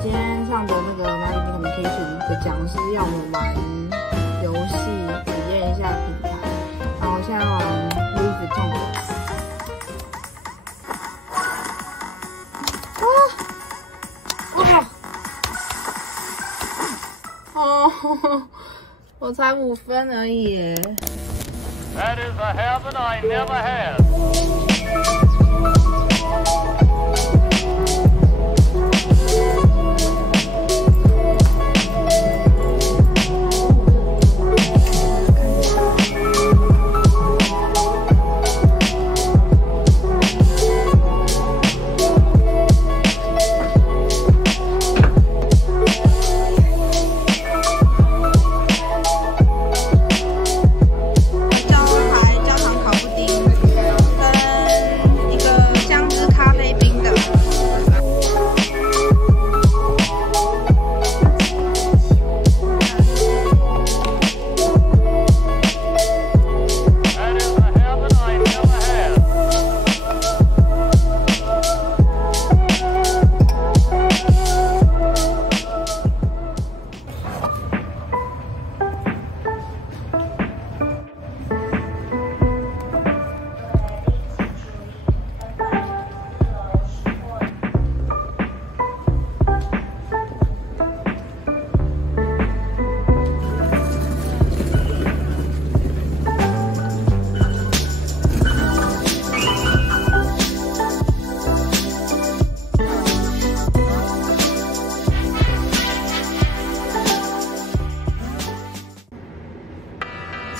今天上的那个 My Communication 的讲师要我们玩游戏，体验一下品牌。然后我现在玩 Louis Vuitton。我才5分而已耶。That is a heaven I never had.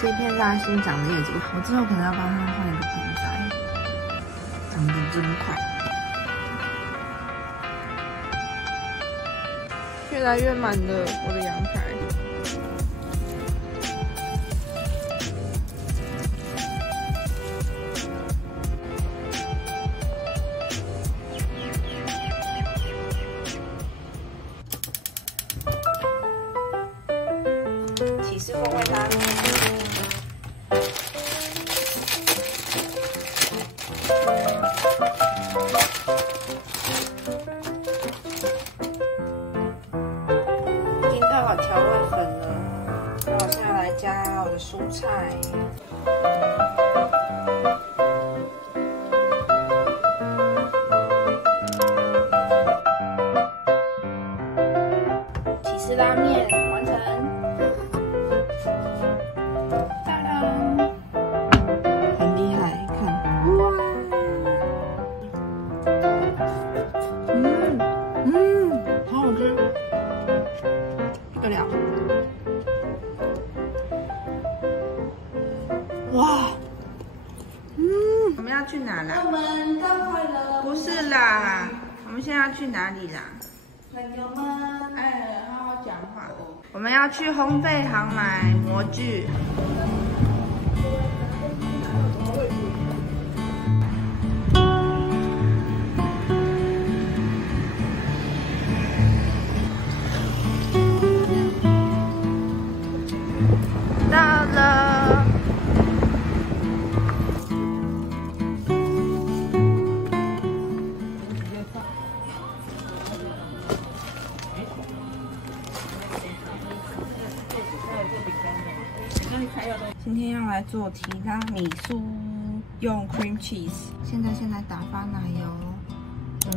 这一片是他新长的叶子，我之后可能要帮他换一个盆栽，长得真快，越来越满了我的阳台。起司风味拉面。已经倒好调味粉了，那我现在来加我的蔬菜。起司拉面完成。当当，很厉害，看，哇，好好吃，不得了，哇，我们要去哪啦？我们到快了。不是啦，我们现在要去哪里啦？朋友们，哎，好好讲话。我们要去烘焙行买模具。到了。今天要来做提拉米苏，用 cream cheese。现在打发奶油，我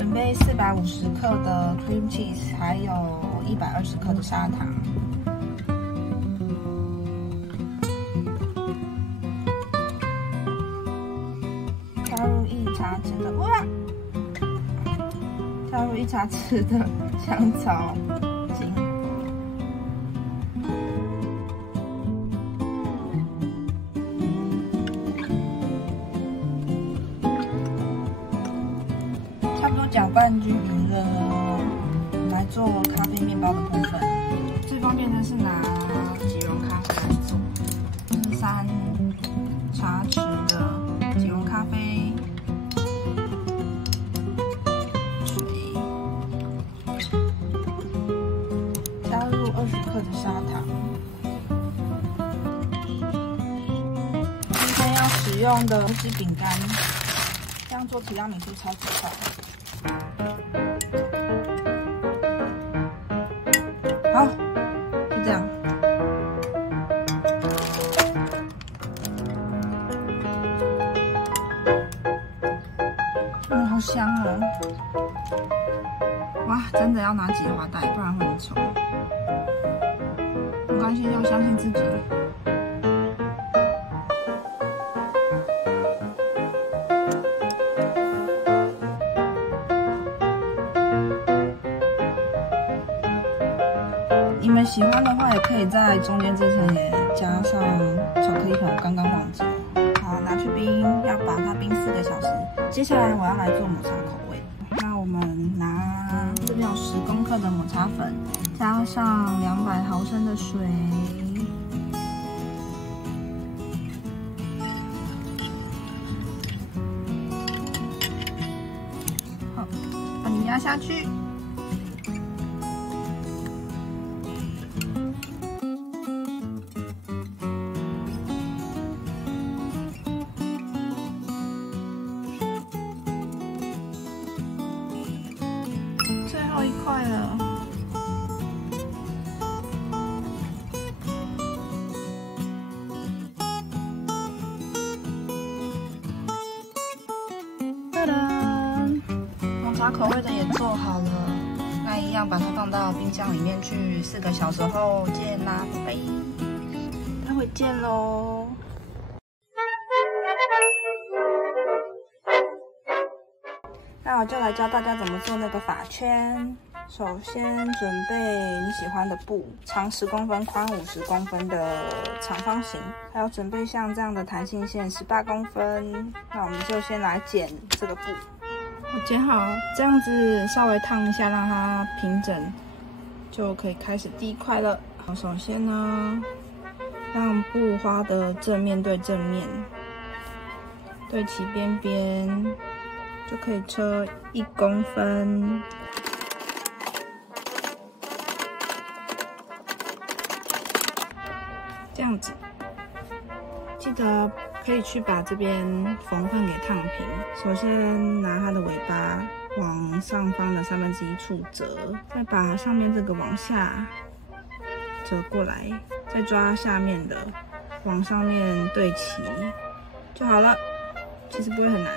准备450克的 cream cheese， 还有120克的砂糖。加入1茶匙的加入1茶匙的香草精。差不多搅拌均匀了，来做咖啡面包的部分。最方便的是拿即溶咖啡来做，这是3茶匙的即溶咖啡，水，加入20克的砂糖。今天要使用的无脂饼干，这样做提拉米苏超级快。好，就这样。好香哦！哇，真的要拿挤花袋，不然会很丑。没关系，要相信自己。你们喜欢的话，也可以在中间这层也加上巧克力粉，我刚刚忘记了。好，拿去冰，要把它冰4个小时。接下来我要来做抹茶口味。那我们拿这边有10公克的抹茶粉，加上200毫升的水。好，把你压下去。最后一块了，哒哒，抹茶口味的也做好了，那一样把它放到冰箱里面去4个小时后见啦，拜拜，待会见喽。那我就来教大家怎么做那个发圈。首先准备你喜欢的布，长10公分、宽50公分的长方形，还要准备像这样的弹性线18公分。那我们就先来剪这个布。我剪好，这样子稍微烫一下，让它平整，就可以开始第一块了。好，首先呢，让布花的正面对正面，对齐边边。就可以车1公分，这样子。记得可以去把这边缝份给烫平。首先拿它的尾巴往上方的1/3处折，再把上面这个往下折过来，再抓下面的往上面对齐就好了。其实不会很难。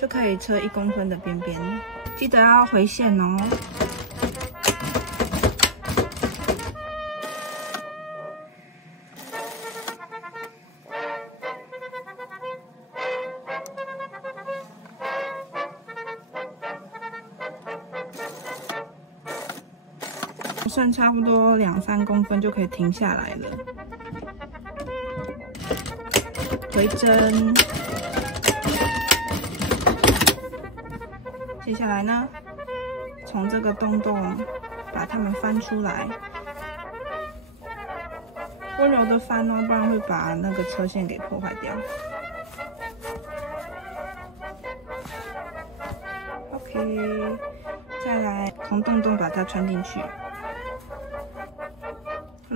就可以车1公分的边边，记得要回线哦。剩差不多2-3公分就可以停下来了。回针。接下来呢，从这个洞洞把它们翻出来，温柔的翻哦，不然会把那个车线给破坏掉。OK， 再来从洞洞把它穿进去。好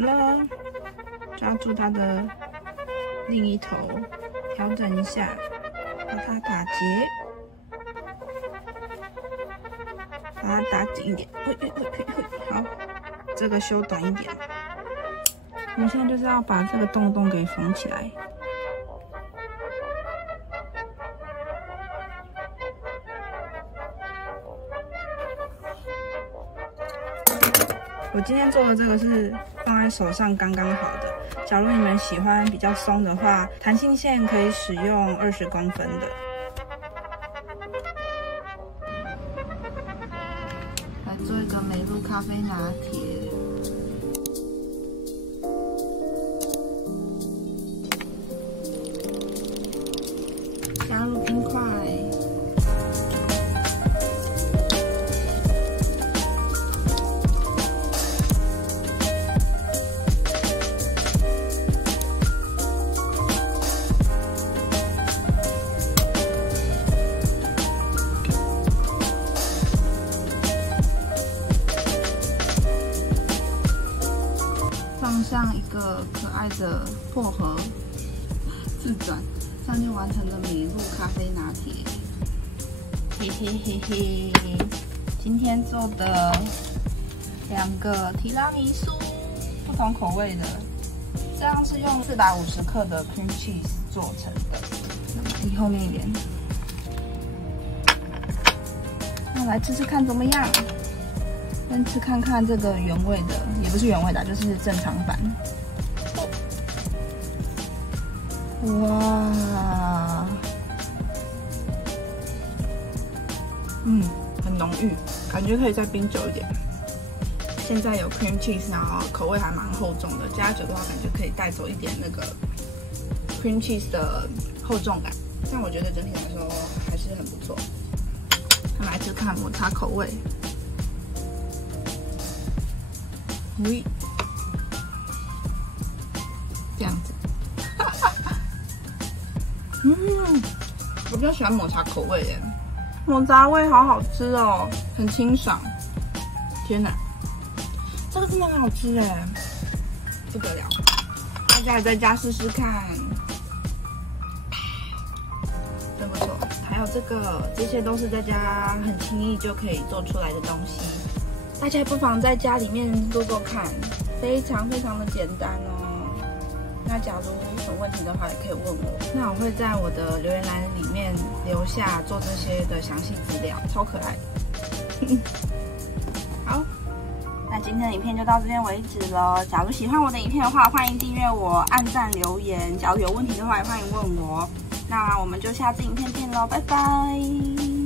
了，抓住它的另一头，调整一下，把它打结。把它打紧一点，好，这个修短一点。我们现在就是要把这个洞洞给缝起来。我今天做的这个是放在手上刚刚好的。假如你们喜欢比较松的话，弹性线可以使用20公分的。来做一个美露咖啡拿铁。加入冰块。放上一个可爱的薄荷自转，这样就完成了美露咖啡拿铁。嘿嘿嘿嘿，今天做的2个提拉米苏，不同口味的，这样是用450克的 cream cheese 做成的。那么离后面一点，那来吃吃看怎么样？先吃看看这个原味的，也不是原味的，就是正常版。哇，很浓郁，感觉可以再冰久一点。现在有 cream cheese， 然后口味还蛮厚重的，加久的话感觉可以带走一点那个 cream cheese 的厚重感，但我觉得整体来说还是很不错。我们来吃看抹茶口味。这样子，我比较喜欢抹茶口味耶，抹茶味好好吃哦，很清爽。天哪，这个真的很好吃耶，不得了！大家也在家试试看，真不错。还有这些都是在家很轻易就可以做出来的东西。大家不妨在家里面做做看，非常非常的简单哦。那假如有什么问题的话，也可以问我。那我会在我的留言栏里面留下做这些的详细资料，超可爱的。好，那今天的影片就到这边为止了。假如喜欢我的影片的话，欢迎订阅我、按赞、留言。假如有问题的话，也欢迎问我。那我们就下次影片见喽，拜拜。